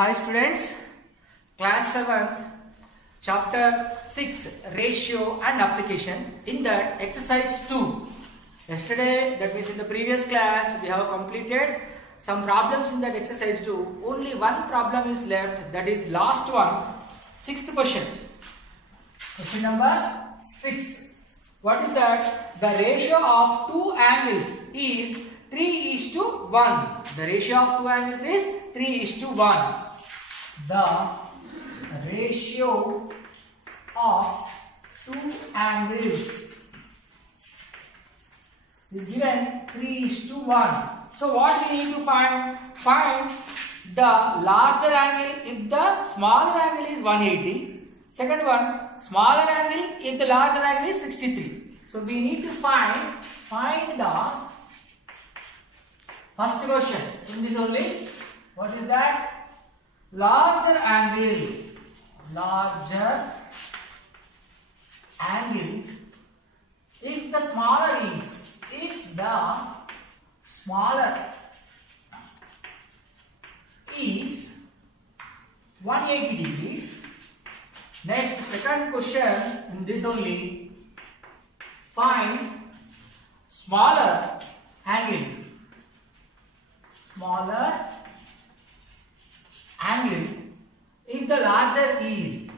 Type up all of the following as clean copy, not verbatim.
Hi students, class 7th, chapter 6, ratio and application. In that exercise 2, yesterday, that means in the previous class, we have completed some problems in that exercise 2. Only one problem is left, that is last one, 6th question. Question number 6. What is that? The ratio of two angles is 3:1. The ratio of two angles is 3:1. The ratio of two angles is given 3:1. So what we need to find? Find the larger angle if the smaller angle is 180. Second one, smaller angle if the larger angle is 63. So we need to find the first question in this only. What is that? Larger angle if the smaller is 180 degrees. Next, second question in this only, find smaller angle if the larger is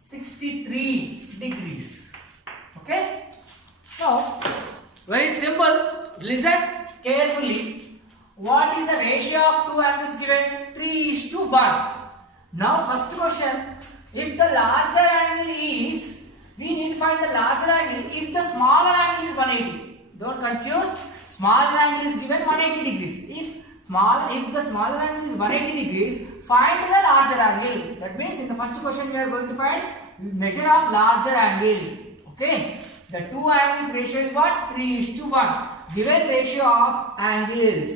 63 degrees. Okay, so very simple. Listen carefully. What is the ratio of two angles given? 3:1. Now first question, if the larger angle is, we need to find the larger angle if the smaller angle is 180. Don't confuse. Smaller angle is given 180 degrees. If the smaller angle is 180 degrees, find the larger angle. That means in the first question we are going to find measure of larger angle. Okay. The two angles ratio is what? 3:1. Given ratio of angles.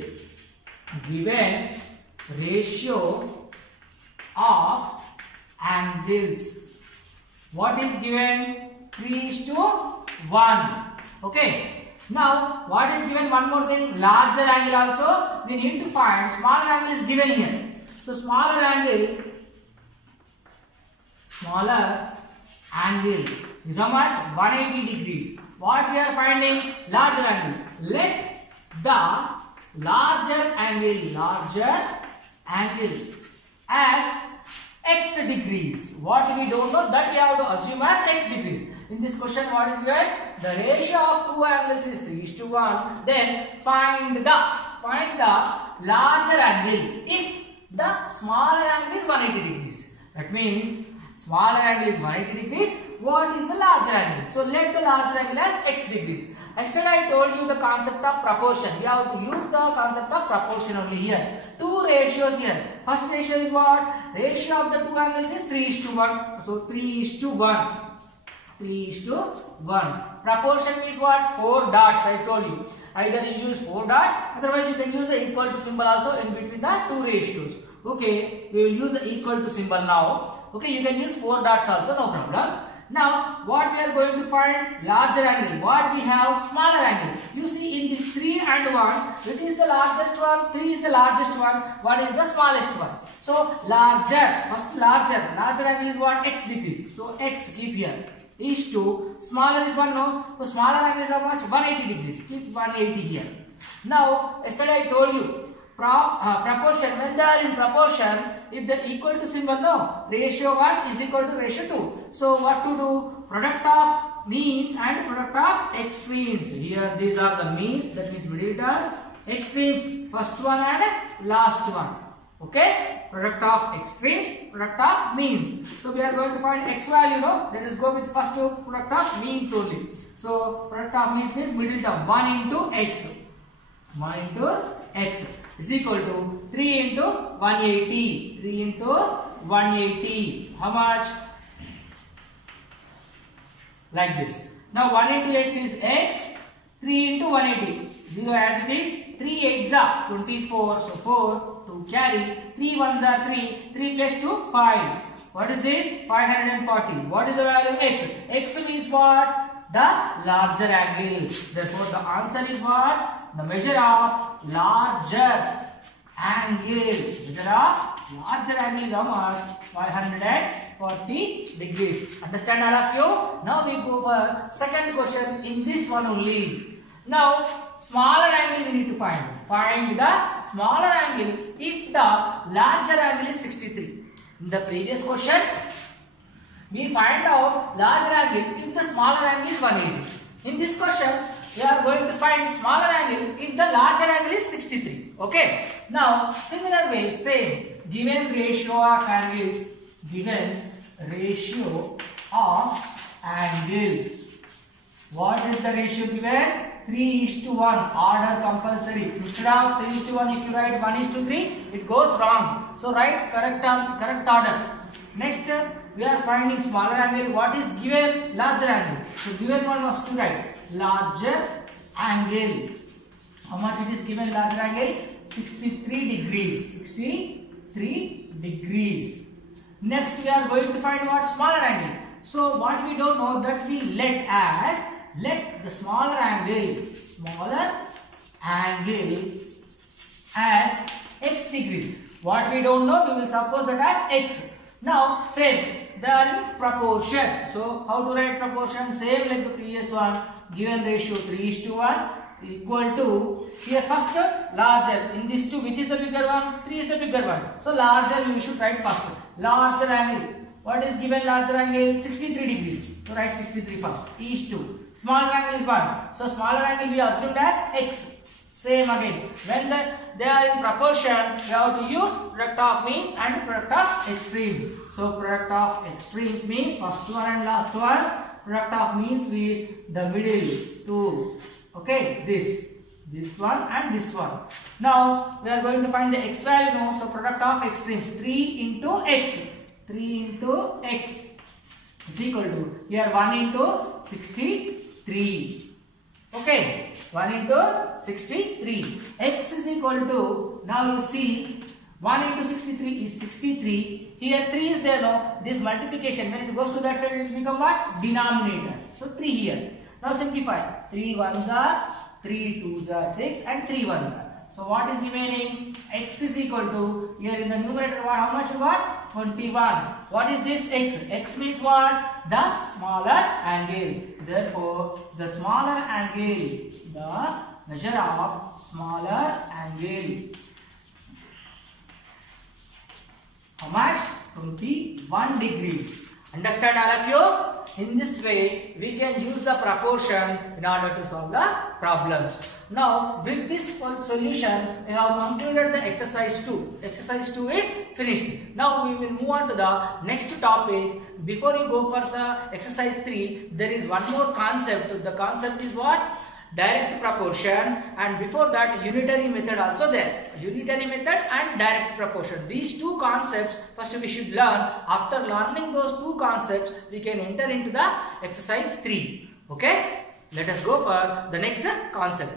What is given? 3:1. Okay. Now, what is given? One more thing. Larger angle also. We need to find. Smaller angle is given here. So, smaller angle is how much? 180 degrees. What we are finding? Larger angle. Let the larger angle as x degrees. What we don't know, that we have to assume as x degrees. In this question, what is given? The ratio of two angles is 3:1. Then find the larger angle if the smaller angle is 180 degrees. That means smaller angle is 180 degrees. What is the larger angle? So let the larger angle as x degrees. Yesterday I told you the concept of proportion. We have to use the concept of proportion only here. Two ratios here. First ratio is what? Ratio of the two angles is 3:1. So 3:1. 3:1. Proportion means what? 4 dots. I told you. Either you use 4 dots, otherwise you can use the equal to symbol also in between the two ratios. Okay, we will use the equal to symbol now. Okay, you can use 4 dots also, no problem. Now, what we are going to find? Larger angle. What we have? Smaller angle. You see in this 3 and 1, it is the largest one, 3 is the largest one, 1 is the smallest one. So, larger. First larger. Larger angle is what? X degrees. So, X keep here. Is 2. Smaller is 1, no? So, smaller angle is how much? 180 degrees. Keep 180 here. Now, yesterday I told you, proportion, when they are in proportion, if the equal to symbol, no, ratio 1 is equal to ratio 2. So what to do? Product of means and product of extremes. Here these are the means, that means middle terms, extremes, first one and last one. Okay, product of extremes, product of means. So we are going to find x value, no? Let us go with first product of means only. So product of means middle term, 1 into x. 1 into x is equal to 3 into 180. 3 into 180. How much? Like this. Now 1 into x is x. 3 into 180. 0 as it is. 3 8s are 24. So 4 to carry. 3 1s are 3. 3 plus 2 5. What is this? 540. What is the value of x? X means what? The larger angle. Therefore, the answer is what? The measure of larger angle. Measure of larger angle is how much? 540 degrees. Understand all of you? Now we go for second question in this one only. Now, smaller angle we need to find. Find the smaller angle if the larger angle is 63. In the previous question, we find out larger angle if the smaller angle is 180. In this question, we are going to find smaller angle if the larger angle is 63. Okay. Now, similar way, same. Given ratio of angles. Given ratio of angles. What is the ratio given? 3:1. Order compulsory. Instead of 3:1, if you write 1:3, it goes wrong. So write correct order. Next, we are finding smaller angle. What is given? Larger angle. So given one was to write larger angle. How much it is given? Larger angle 63 degrees. 63 degrees. Next, we are going to find what? Smaller angle. So what we don't know, that we let the smaller angle as x degrees. What we don't know, we will suppose that as x. Now, same, they are in proportion. So, how to write proportion? Same like the previous one. Given ratio 3:1 equal to, here first larger. In these two, which is the bigger one? 3 is the bigger one. So, larger we should write first. Larger angle. What is given larger angle? 63 degrees. So, write 63 first. Is 2. Smaller angle is 1. So, smaller angle we assumed as x. Same again. When they are in proportion, we have to use product of means and product of extremes. So, product of extremes means first one and last one. Product of means is the middle two. Okay, this one and this one. Now, we are going to find the x value now. So, product of extremes 3 into x. 3 into x is equal to, here 1 into 63. Okay, 1 into 63. X is equal to, now you see 1 into 63 is 63. Here 3 is there now. This multiplication, when it goes to that side, it will become what? Denominator. So 3 here. Now simplify. 3 1s are, 3 2s are 6 and 3 1s are. So what is remaining? X is equal to, here in the numerator, what? How much you got? 21. What is this x? X means what? The smaller angle. Therefore, the smaller angle, the measure of smaller angle. How much? 21 degrees. Understand all of you? In this way, we can use the proportion in order to solve the problems. Now, with this solution, we have concluded the exercise 2. Exercise 2 is finished. Now, we will move on to the next topic. Before you go for the exercise 3, there is one more concept. The concept is what? Direct proportion, and before that unitary method also there. Unitary method and direct proportion. These two concepts first we should learn. After learning those two concepts, we can enter into the exercise 3. Okay? Let us go for the next concept.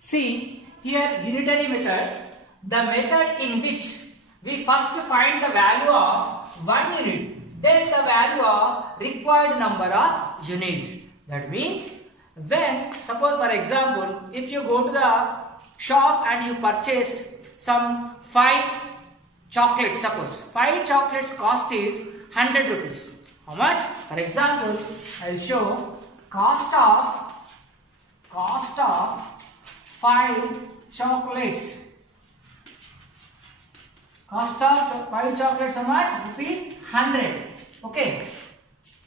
See, here unitary method, the method in which we first find the value of 1 unit. Then the value of required number of units. That means, when, suppose for example, if you go to the shop and you purchased some 5 chocolates, suppose 5 chocolates cost is 100 rupees. How much? For example, I will show cost of 5 chocolates. Cost of 5 chocolates how much? Rupees 100. Okay.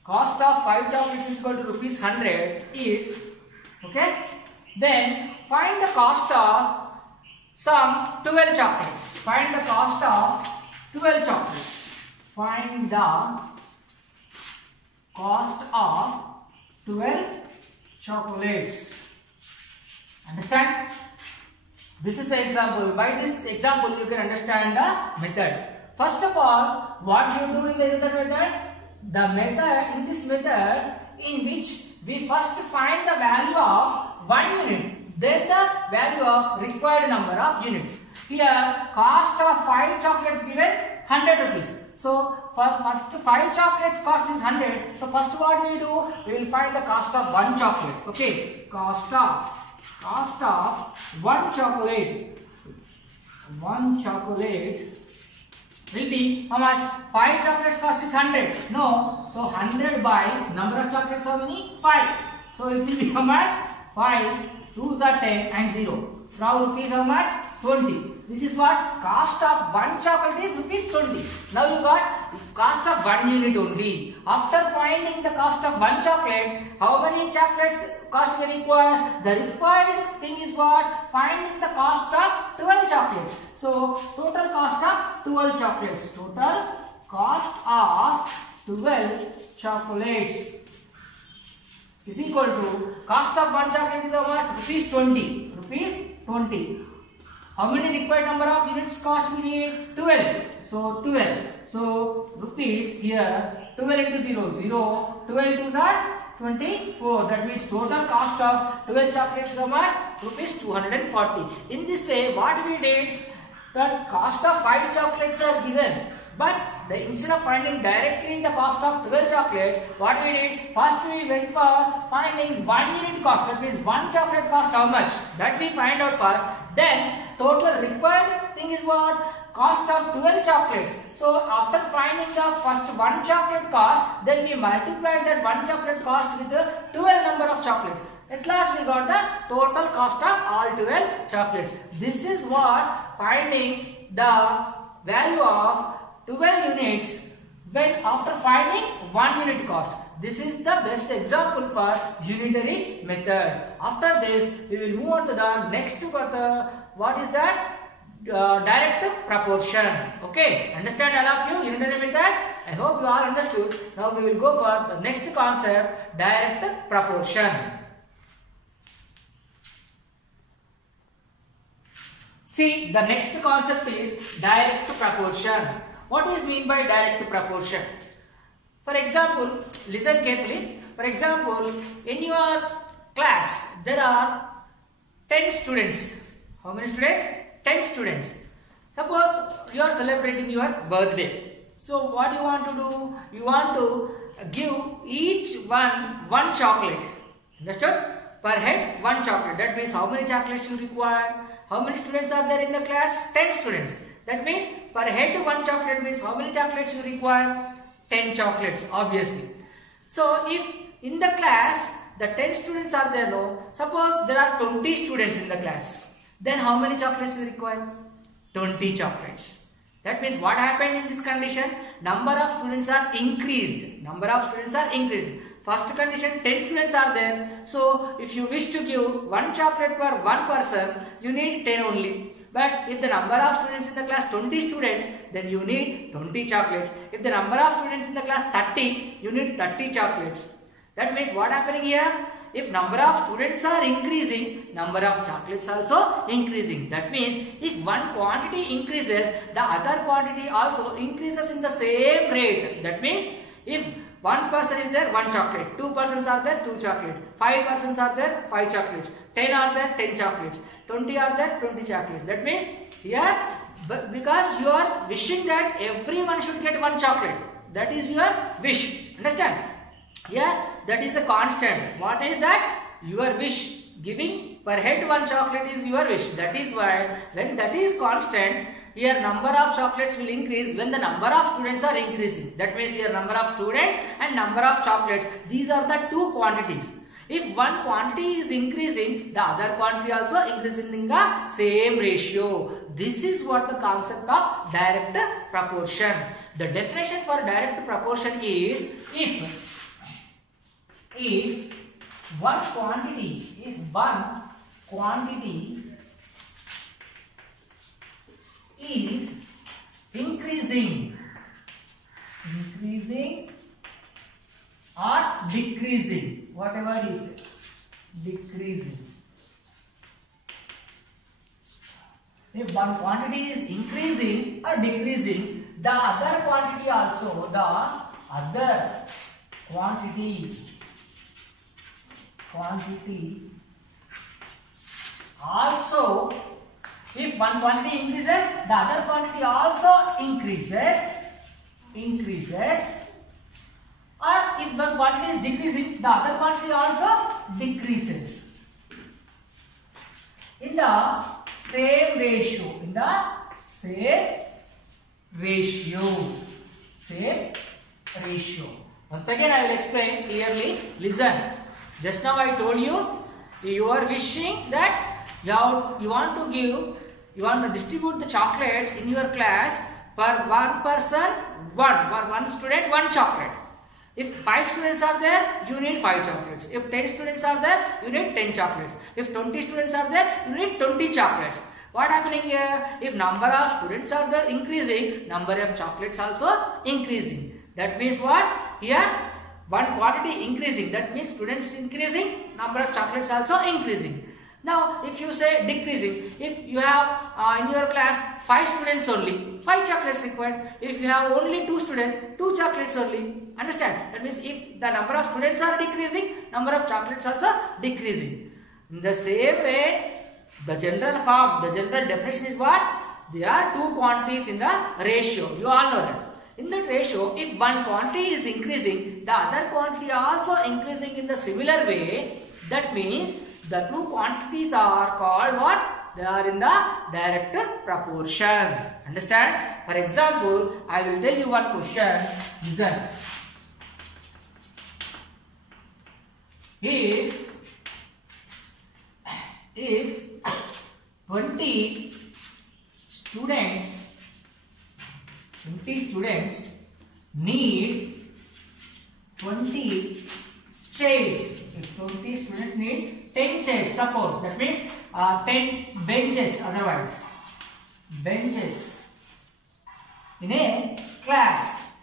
Cost of 5 chocolates is equal to rupees 100 if, okay, then find the cost of some 12 chocolates. Find the cost of 12 chocolates. Find the cost of 12 chocolates. Understand? This is the example. By this example, you can understand the method. First of all, what you do in the unitary method? The method, in this method, in which we first find the value of 1 unit, then the value of required number of units. Here, cost of 5 chocolates given 100 rupees. So, for first 5 chocolates cost is 100. So first what we do? We will find the cost of one chocolate. Okay, cost of one chocolate. One chocolate will be how much? 5 chocolates cost is 100. No, so 100 by number of chocolates how many? 5. So it will be how much? 5, 2s are 10 and 0. Now rupees how much? 20. This is what? Cost of one chocolate is rupees 20. Now you got cost of 1 unit only. After finding the cost of one chocolate, how many chocolates cost we require? The required thing is what? Finding the cost of 12 chocolates. So total cost of 12 chocolates. Total cost of 12 chocolates is equal to cost of one chocolate is how much? Rupees 20. Rupees 20. How many required number of units cost we need? 12. So 12. So rupees here 12 into 0, 0. 12 twos are 24. That means total cost of 12 chocolates is how much? Rupees 240. In this way, what we did? The cost of 5 chocolates are given. But instead of finding directly the cost of 12 chocolates, what we did? First we went for finding 1 unit cost. That means 1 chocolate cost how much? That we find out first. Then total required thing is what? Cost of 12 chocolates. So after finding the first 1 chocolate cost, then we multiplied that 1 chocolate cost with the 12 number of chocolates. At last we got the total cost of all 12 chocolates. This is what finding the value of 12 units when after finding 1 unit cost. This is the best example for unitary method. After this, we will move on to the next what is that? Direct proportion. Okay, understand all of you unitary method? I hope you all understood. Now we will go for the next concept, direct proportion. See, the next concept is direct proportion. What is mean by direct proportion? For example, listen carefully. For example, in your class, there are 10 students. How many students? 10 students. Suppose you are celebrating your birthday. So what you want to do? You want to give each one chocolate. Understood? Per head, 1 chocolate. That means how many chocolates you require? How many students are there in the class? 10 students. That means per head 1 chocolate means how many chocolates you require? 10 chocolates, obviously. So if in the class the 10 students are there, no, suppose there are 20 students in the class, then how many chocolates you require? 20 chocolates. That means what happened in this condition? Number of students are increased. Number of students are increased. First condition, 10 students are there. So if you wish to give 1 chocolate per 1 person, you need 10 only. But if the number of students in the class 20 students, then you need 20 chocolates. If the number of students in the class 30, you need 30 chocolates. That means what happening here? If number of students are increasing, number of chocolates also increasing. That means if one quantity increases, the other quantity also increases in the same rate. That means if 1 person is there, 1 chocolate. 2 persons are there, 2 chocolates. 5 persons are there, 5 chocolates. 10 are there, 10 chocolates. 20 are there, 20 chocolates. That means here, because you are wishing that everyone should get 1 chocolate. That is your wish. Understand? Here, that is a constant. What is that? Your wish. Giving per head 1 chocolate is your wish. That is why when that is constant, here number of chocolates will increase when the number of students are increasing. That means here number of students and number of chocolates. These are the 2 quantities. If one quantity is increasing, the other quantity also increasing in the same ratio. This is what the concept of direct proportion. The definition for direct proportion is if one quantity is increasing or decreasing, whatever you say, decreasing. If one quantity is increasing or decreasing, the other quantity also, also, if one quantity increases, the other quantity also increases. increases, or if one quantity is decreasing, the other quantity also decreases in the same ratio. In the same ratio. Same ratio. Once again, I will explain clearly. Listen. Just now I told you, you are wishing that you want to distribute the chocolates in your class for one person, one student, one chocolate. If 5 students are there, you need 5 chocolates. If 10 students are there, you need 10 chocolates. If 20 students are there, you need 20 chocolates. What happening here? If number of students are there increasing, number of chocolates also increasing. That means what? Here one quantity increasing. That means students increasing, number of chocolates also increasing. Now, if you say decreasing, if you have in your class 5 students only, 5 chocolates required. If you have only 2 students, 2 chocolates only. Understand? That means if the number of students are decreasing, number of chocolates also decreasing. In the same way, the general form, the general definition is what? There are 2 quantities in the ratio. You all know that. In that ratio, if one quantity is increasing, the other quantity also increasing in the similar way. That means the 2 quantities are called what? They are in the direct proportion. Understand? For example, I will tell you one question. Listen. If 20 students need 20 chairs. If 20 students need 10 chairs, suppose, that means 10 benches, otherwise benches in a class,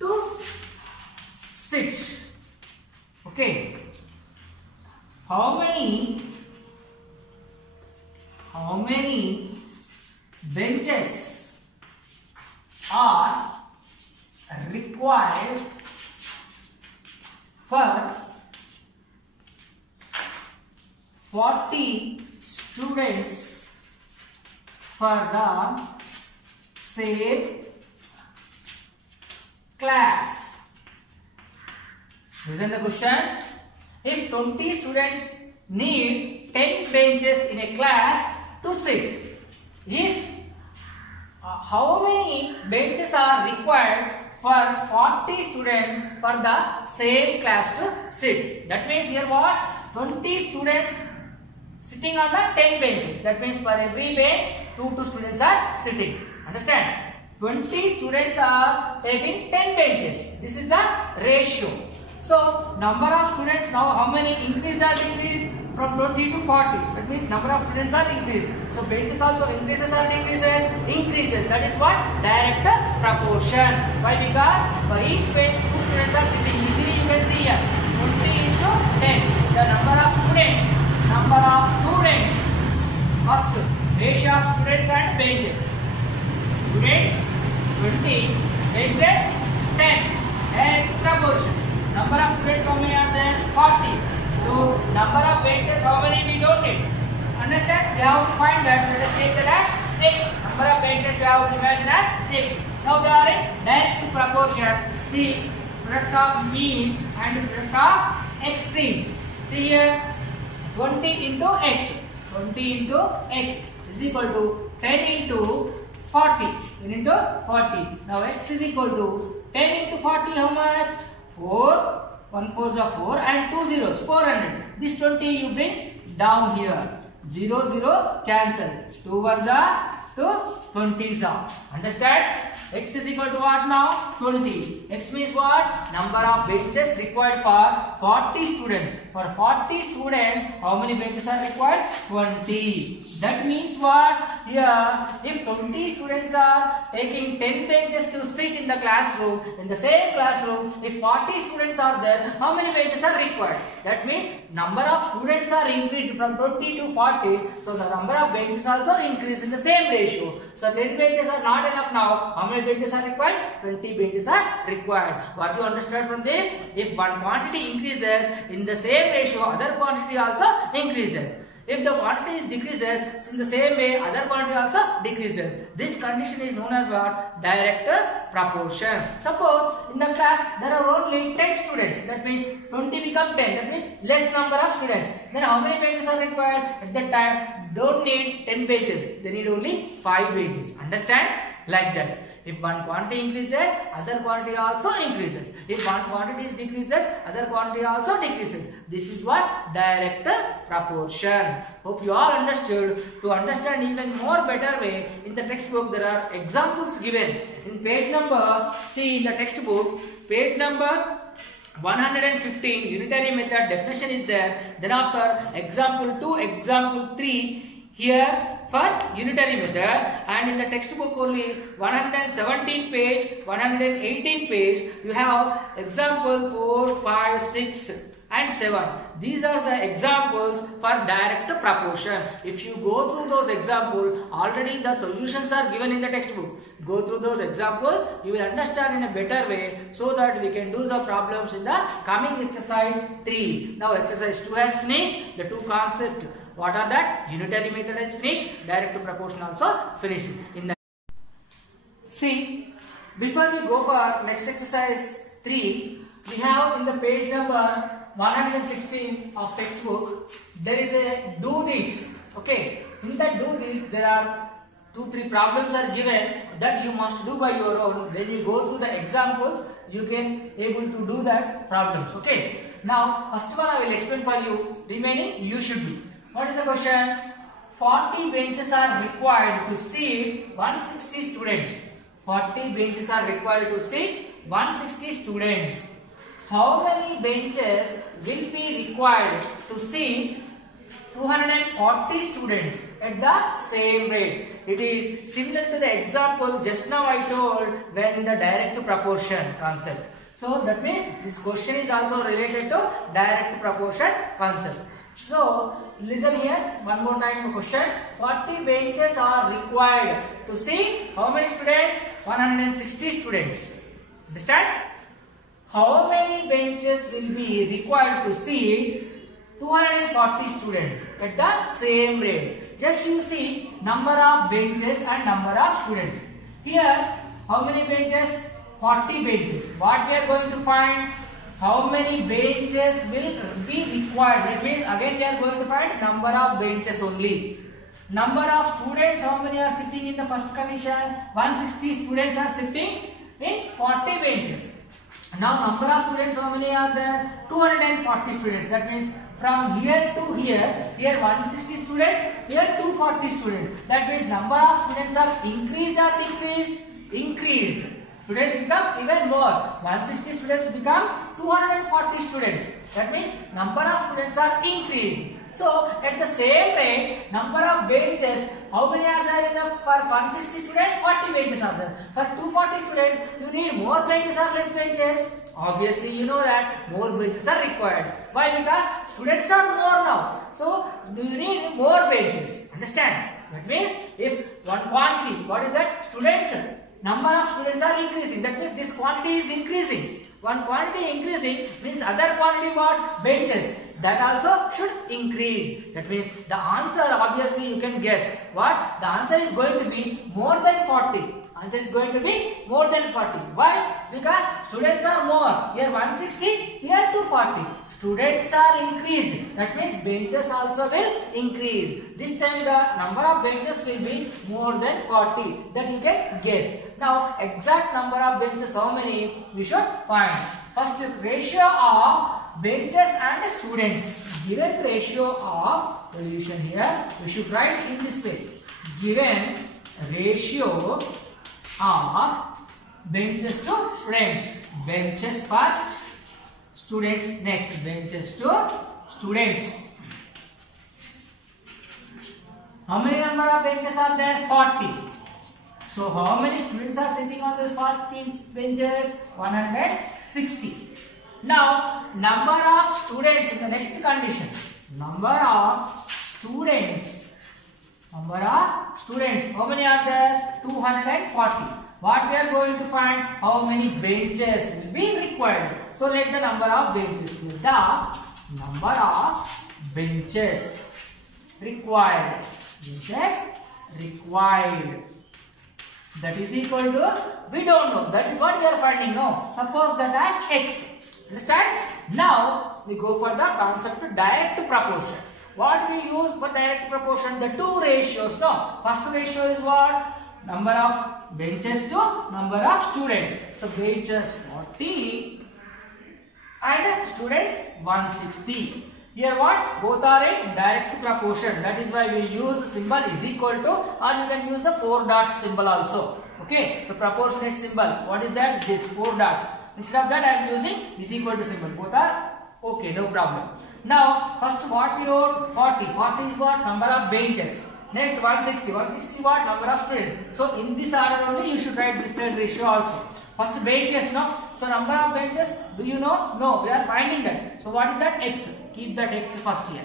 to sit. Okay, how many benches are required for 40 students for the same class? Listen the question. If 20 students need 10 benches in a class to sit, if how many benches are required for 40 students for the same class to sit? That means here what? 20 students sitting on the 10 benches. That means for every bench, 2 students are sitting. Understand? 20 students are taking 10 benches. This is the ratio. So, number of students now, how many increased or decreased? From 20 to 40. That means number of students are increased. So, benches also increases or decreases? Increases. That is what? Direct proportion. Why? Because for each bench, 2 students are sitting. Easily you can see here. 20 is to 10. The number of students. First, ratio of students and benches. Students 20, benches 10. Direct proportion. Number of students how many are there? 40. So number of benches how many we don't need. Understand? We have to find that. Let us take that as x. Number of benches we have to imagine as x. Now they are in direct proportion. See, product of means and product of extremes. See here, 20 into x. 20 into x is equal to 10 into 40. 10 into 40. Now x is equal to 10 into 40 how much? 4, 1 4s are 4 and 2 zeros, 400. This 20 you bring down here. 0, 0 cancel. 2 1s are 2 20s are. Understand? X is equal to what now? 20. X means what? Number of benches required for 40 students. For 40 students, how many benches are required? 20. That means what? Here, if 20 students are taking 10 benches to sit in the classroom, in the same classroom, if 40 students are there, how many benches are required? That means number of students are increased from 20 to 40. So the number of benches also increase in the same ratio. So 10 benches are not enough now. How many benches are required? 20 benches are required. What you understand from this? If one quantity increases in the same ratio, other quantity also increases. If the quantity is decreases, in the same way other quantity also decreases. This condition is known as what? Direct proportion. Suppose in the class there are only 10 students, that means 20 become 10, that means less number of students. Then how many pages are required? At that time don't need 10 pages, they need only 5 pages. Understand? Like that. If one quantity increases, other quantity also increases. If one quantity decreases, other quantity also decreases. This is what? Direct proportion. Hope you all understood. To understand even more better way, in the textbook there are examples given. In page number, see in the textbook, page number 115, Unitary Method definition is there. Then after example 2, example 3, here for Unitary Method, and in the textbook only 117 page, 118 page, you have example 4, 5, 6 and 7. These are the examples for direct proportion. If you go through those examples, already the solutions are given in the textbook. Go through those examples, you will understand in a better way, so that we can do the problems in the coming exercise 3. Now exercise 2 has finished, the two concepts. What are that? Unitary method is finished, direct proportion also finished. See, before we go for next exercise 3, we have in the page number 116 of textbook, there is a do this. Okay, in that do this there are 2-3 problems are given that you must do by your own. When you go through the examples, you can able to do that problems. Okay, now first one I will explain for you, remaining you should do. What is the question? 40 benches are required to seat 160 students. 40 benches are required to seat 160 students. How many benches will be required to seat 240 students at the same rate? It is similar to the example just now I told when in the direct proportion concept. So that means this question is also related to direct proportion concept. So listen here, one more time the question. 40 benches are required to seat how many students? 160 students. Understand? How many benches will be required to seat 240 students at the same rate? Just you see number of benches and number of students. Here how many benches? 40 benches. What we are going to find? How many benches will be required? That means again we are going to find number of benches only. Number of students, how many are sitting in the first condition? 160 students are sitting in 40 benches. Now number of students, how many are there? 240 students. That means from here to here, here 160 students, here 240 students. That means number of students are increased or decreased? Increased. Students become even more. 160 students become 240 students. That means number of students are increased. So at the same rate, number of benches, how many are there in the for 160 students? 40 benches are there. For 240 students, you need more benches or less benches? Obviously, you know that more benches are required. Why? Because students are more now. So you need more benches. Understand? That means if one quantity, what is that? Students. Number of students are increasing. That means this quantity is increasing. One quantity increasing means other quantity what? Benches. That also should increase. That means the answer obviously you can guess. What? The answer is going to be more than 40. Answer is going to be more than 40. Why? Because students are more. Here 160, here 240. Students are increased. That means benches also will increase. This time the number of benches will be more than 40. That you can guess. Now exact number of benches how many we should find. First ratio of benches and students. Given ratio of solution here we should write in this way. Given ratio of benches to students. Benches first, students next. Benches to students. How many number of benches are there? 40. So how many students are sitting on these 40 benches? 160. Now number of students in the next condition. Number of students. Number of students. How many are there? 240. What we are going to find? How many benches will be required? So let the number of benches. The number of benches. required. Benches required. That is equal to, we don't know. That is what we are finding now. Suppose that as x. Understand? Now we go for the concept of direct proportion. What we use for direct proportion? The two ratios. No. First ratio is what? Number of benches to number of students. So benches 40 and students 160. Here what? Both are in direct proportion. That is why we use symbol is equal to, or you can use the 4 dots symbol also. Okay, the proportionate symbol. What is that? This 4 dots. Instead of that I am using is equal to symbol. Both are okay, no problem. Now first what we wrote? 40. 40 is what? Number of benches. Next 160. 160 what? Number of students. So in this order only you should write this third ratio also. First benches, no? So number of benches, do you know? No, we are finding that. So what is that? X. Keep that X first here.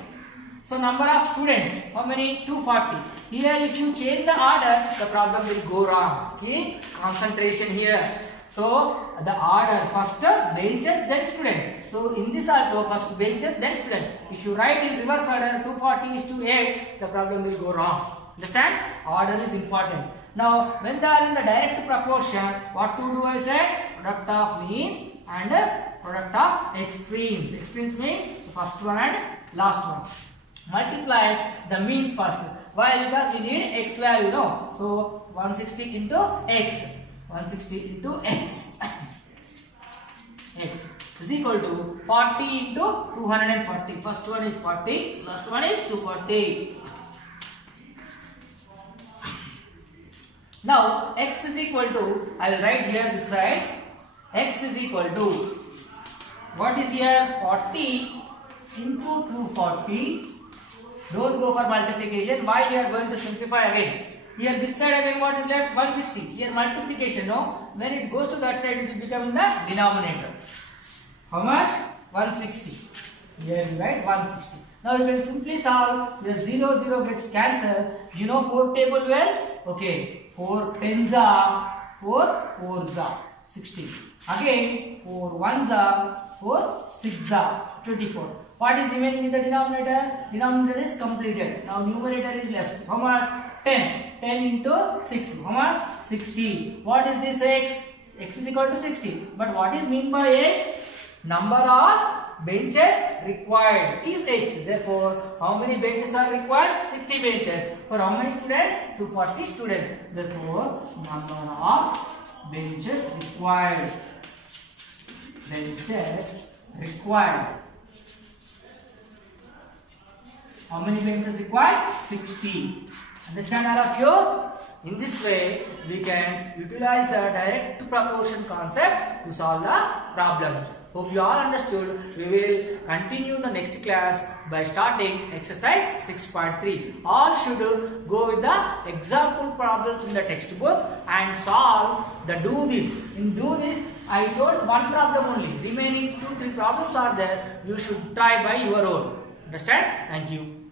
So number of students, how many? 240. Here if you change the order, the problem will go wrong. Keep concentration here. So the order, first benches, then students. So in this also, first benches, then students. If you write in reverse order, 240 is to X, the problem will go wrong. Understand? Order is important. Now, when they are in the direct proportion, what to do I said? Product of means and product of extremes. Extremes means the first one and last one. Multiply the means first. Why? Because we need x value, no? So, 160 into x. 160 into x. X is equal to 40 into 240. First one is 40, last one is 240. Now x is equal to, I will write here this side, x is equal to, what is here? 40 into 240. Don't go for multiplication. Why? We are going to simplify again. Here this side again what is left? 160. Here multiplication, no? When it goes to that side it will become in the denominator. How much? 160. Here we write 160. Now you can simply solve. The 0, 0 gets cancelled. You know 4 table well? Okay. 4 tens are 4 fours are 16. Again 4 ones are 4 six are 24. What is remaining in the denominator? Denominator is completed. Now numerator is left. How much? 10. 10 into 6. How much? 60. What is this x? X is equal to 60. But what is mean by x? Number of benches required is x. Therefore, how many benches are required? 60 benches. For how many students? 240 students. Therefore, number of benches required. Benches required. How many benches required? 60. Understand all of you? In this way, we can utilize the direct proportion concept to solve the problems. Hope you all understood. We will continue the next class by starting exercise 6.3. All should go with the example problems in the textbook and solve the do this. In do this, I told one problem only. Remaining 2-3 problems are there. You should try by your own. Understand? Thank you.